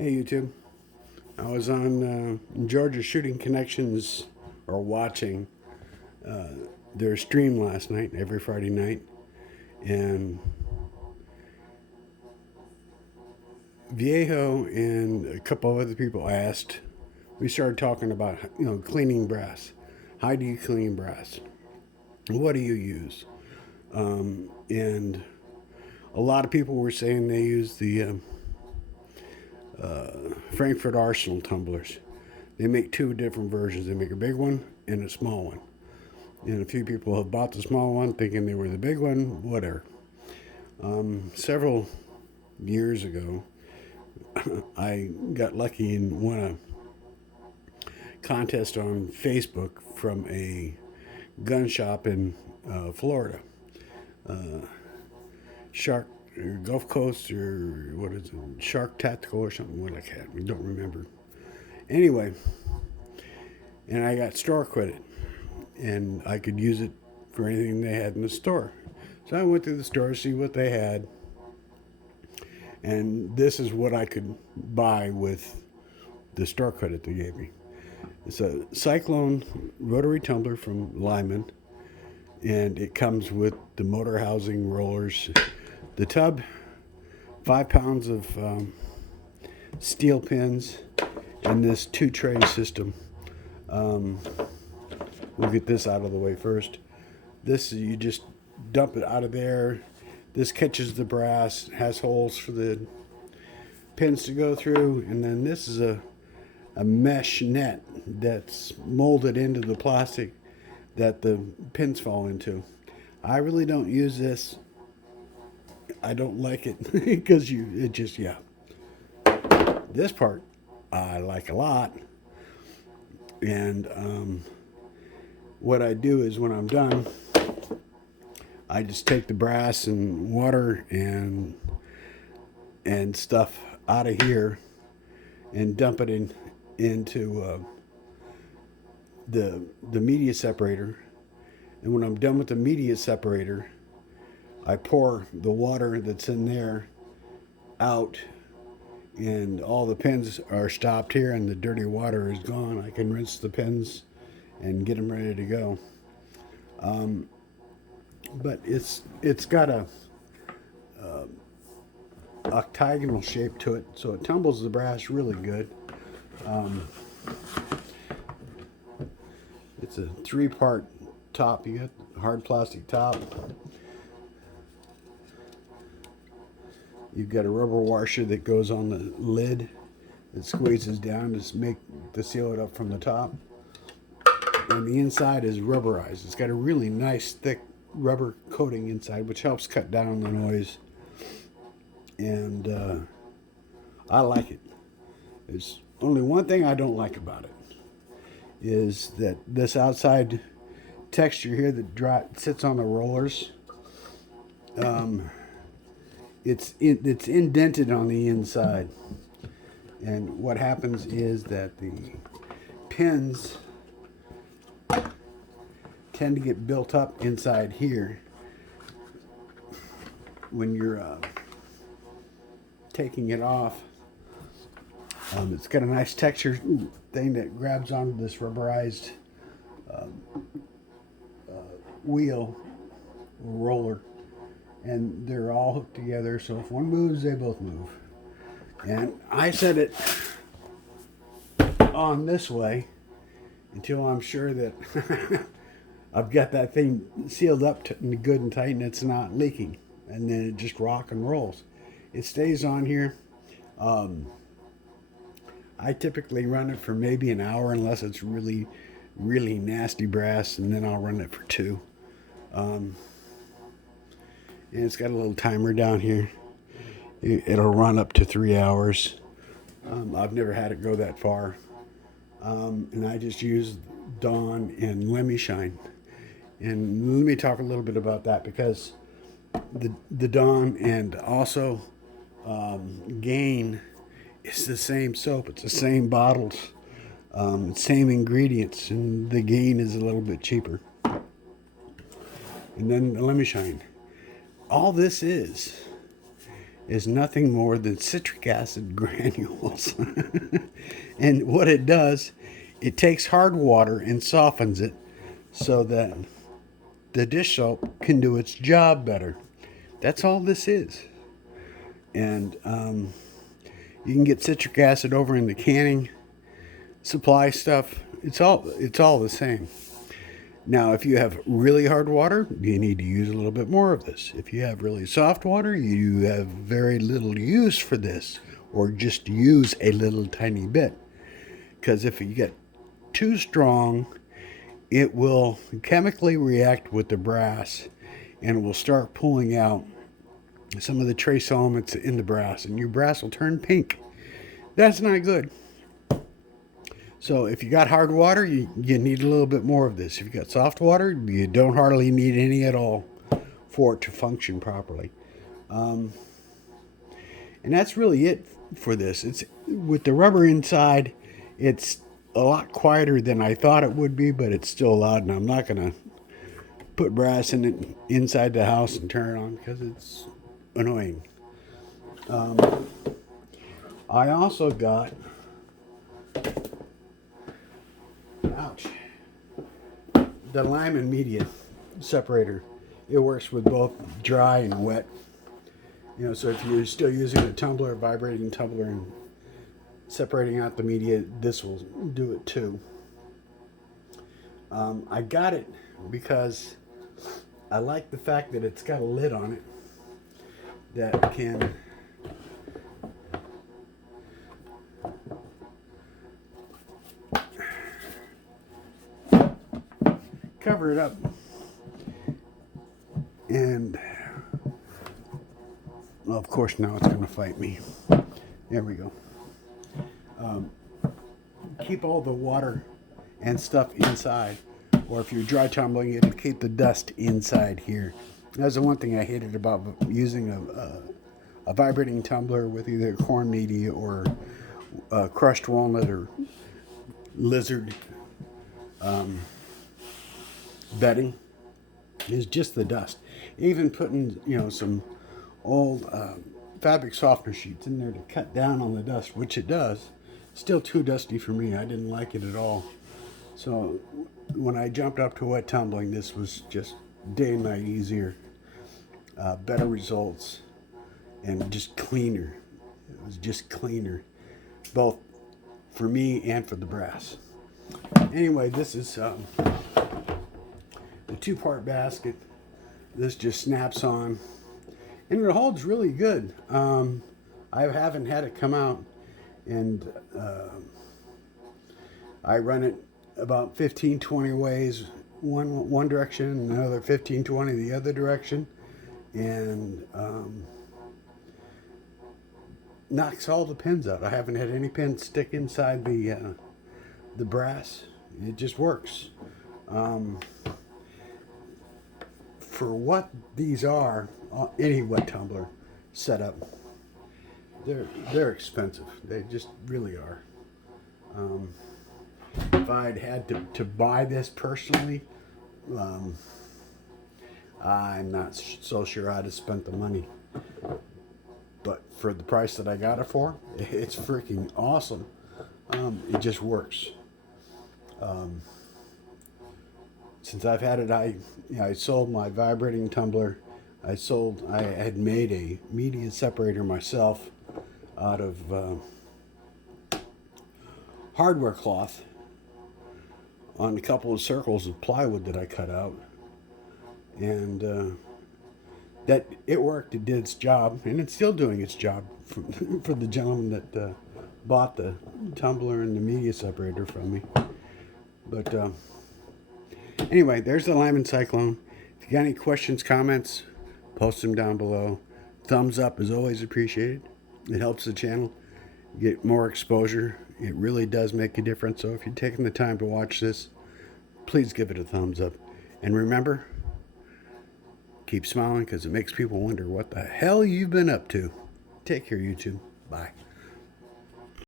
Hey YouTube, I was on Georgia Shooting Connections or watching their stream last night, every Friday night, and Viejo and a couple of other people asked. We started talking about cleaning brass. How do you clean brass? What do you use? And a lot of people were saying they use the Frankfurt Arsenal tumblers. They make two different versions. They make a big one and a small one. And a few people have bought the small one thinking they were the big one, whatever. Several years ago, I got lucky and won a contest on Facebook from a gun shop in Florida. Shark, or Gulf Coast, or what is it? Shark Tactical or something like that. I don't remember. Anyway, and I got store credit, and I could use it for anything they had in the store. So I went to the store to see what they had, and this is what I could buy with the store credit they gave me. It's a Cyclone rotary tumbler from Lyman, and it comes with the motor housing, rollers, the tub, 5 pounds of steel pins, and this 2-tray system. We'll get this out of the way first. This, you just dump it out of there. This catches the brass, has holes for the pins to go through, and then this is a mesh net that's molded into the plastic that the pins fall into. I really don't use this. I don't like it because This part I like a lot, and what I do is when I'm done, I just take the brass and water and stuff out of here and dump it into the media separator. And when I'm done with the media separator, I pour the water that's in there out, and all the pins are stopped here and the dirty water is gone. I can rinse the pins and get them ready to go. But it's got a octagonal shape to it, so it tumbles the brass really good. It's a 3-part top. You got hard plastic top. You've got a rubber washer that goes on the lid that squeezes down to seal it up from the top. And the inside is rubberized. It's got a really nice thick rubber coating inside, which helps cut down on the noise. And I like it. There's only one thing I don't like about it, is that this outside texture here that sits on the rollers, it's indented on the inside. And what happens is that the pins tend to get built up inside here when you're taking it off. It's got a nice texture thing that grabs onto this rubberized wheel roller, and they're all hooked together, so if one moves, they both move. And I set it on this way until I'm sure that I've got that thing sealed up good and tight and it's not leaking, and then it just rock and rolls. It stays on here. I typically run it for maybe an hour, unless it's really, really nasty brass, and then I'll run it for 2. And it's got a little timer down here. It'll run up to 3 hours. I've never had it go that far. And I just use Dawn and Lemmy Shine. And let me talk a little bit about that, because the Dawn and also Gain, it's the same soap. It's the same bottles, same ingredients, and the Gain is a little bit cheaper. And then the Lemmy Shine. All this is is nothing more than citric acid granules. And what it does, it takes hard water and softens it so that the dish soap can do its job better. That's all this is. And you can get citric acid over in the canning supply stuff. It's all the same. Now, if you have really hard water, you need to use a little bit more of this. If you have really soft water, you have very little use for this, or just use a little tiny bit. Because if you get too strong, it will chemically react with the brass, and it will start pulling out some of the trace elements in the brass, and your brass will turn pink. That's not good. So if you got hard water, you need a little bit more of this. If you got soft water, you don't hardly need any at all for it to function properly. And that's really it for this. It's with the rubber inside, it's a lot quieter than I thought it would be, but it's still loud, and I'm not going to put brass in it inside the house and turn it on because it's annoying. I also got, ouch, the Lyman media separator. It works with both dry and wet. You know, so if you're still using a tumbler, vibrating tumbler, and separating out the media, this will do it too. I got it because I like the fact that it's got a lid on it that can cover it up, and well, of course now it's going to fight me. There we go. Keep all the water and stuff inside, or if you're dry tumbling, it'll keep the dust inside here. That's the one thing I hated about using a vibrating tumbler with either corn media or crushed walnut or lizard bedding, is just the dust. Even putting, you know, some old fabric softener sheets in there to cut down on the dust, which it does. Still too dusty for me. I didn't like it at all. So when I jumped up to wet tumbling, this was just day and night easier, better results, and just cleaner. It was just cleaner, both for me and for the brass. Anyway, this is the two-part basket. This just snaps on, and it holds really good. I haven't had it come out, and I run it about 15-20 ways one direction, and another 15-20 the other direction, and knocks all the pins out. I haven't had any pins stick inside the brass. It just works. For what these are, any wet tumbler setup, they're expensive. They just really are. If I'd had to buy this personally, I'm not so sure I'd have spent the money. But for the price that I got it for, it's freaking awesome. It just works. Since I've had it, I sold my vibrating tumbler. I had made a media separator myself out of hardware cloth on a couple of circles of plywood that I cut out, and that it worked. It did its job, and it's still doing its job for the gentleman that bought the tumbler and the media separator from me. But anyway, there's the Lyman Cyclone. If you got any questions, comments, post them down below. Thumbs up is always appreciated. It helps the channel get more exposure. It really does make a difference. So if you're taking the time to watch this, please give it a thumbs up. And remember, keep smiling, because it makes people wonder what the hell you've been up to. Take care, YouTube. Bye.